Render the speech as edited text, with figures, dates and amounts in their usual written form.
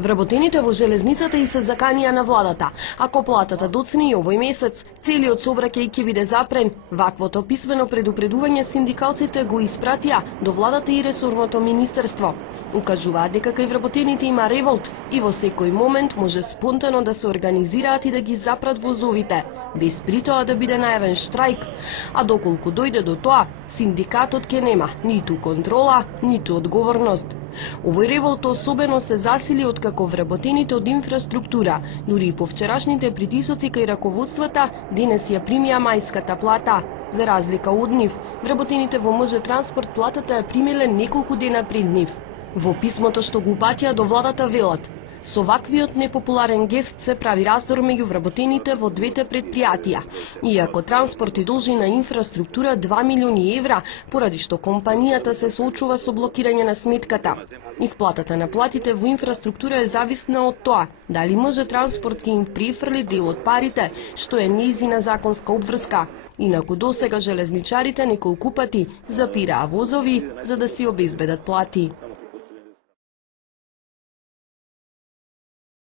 Вработените во железницата и се заканија на владата. Ако платата доцне и овој месец, целиот сообраќај ќе биде запрен. Ваквото писмено предупредување синдикалците го испратија до владата и ресорното министерство. Укажуваат дека кај вработените има револт и во секој момент може спонтано да се организираат и да ги запрат возовите, без при тоа да биде најавен штрајк. А доколку дојде до тоа, синдикатот ќе нема ниту контрола, ниту одговорност. Овој револт особено се засили откако вработените од инфраструктура, дури и по вчерашните притисоци кај раководствата, денес ја примија мајската плата. За разлика од нив, вработените во МЖ Транспорт платата ја примиле неколку дена пред нив. Во писмото што го упатија до владата велат: со ваквиот непопуларен гест се прави раздор меѓу вработените во двете предпријатија. Иако транспорт и должи на инфраструктура 2 милиони евра, поради што компанијата се соочува со блокирање на сметката. Исплатата на платите во инфраструктура е зависна од тоа дали МЖ Транспорт ќе им префрли дел од парите, што е нејзина законска обврска. Инаку досега железничарите неколку пати запираа возови за да си обезбедат плати.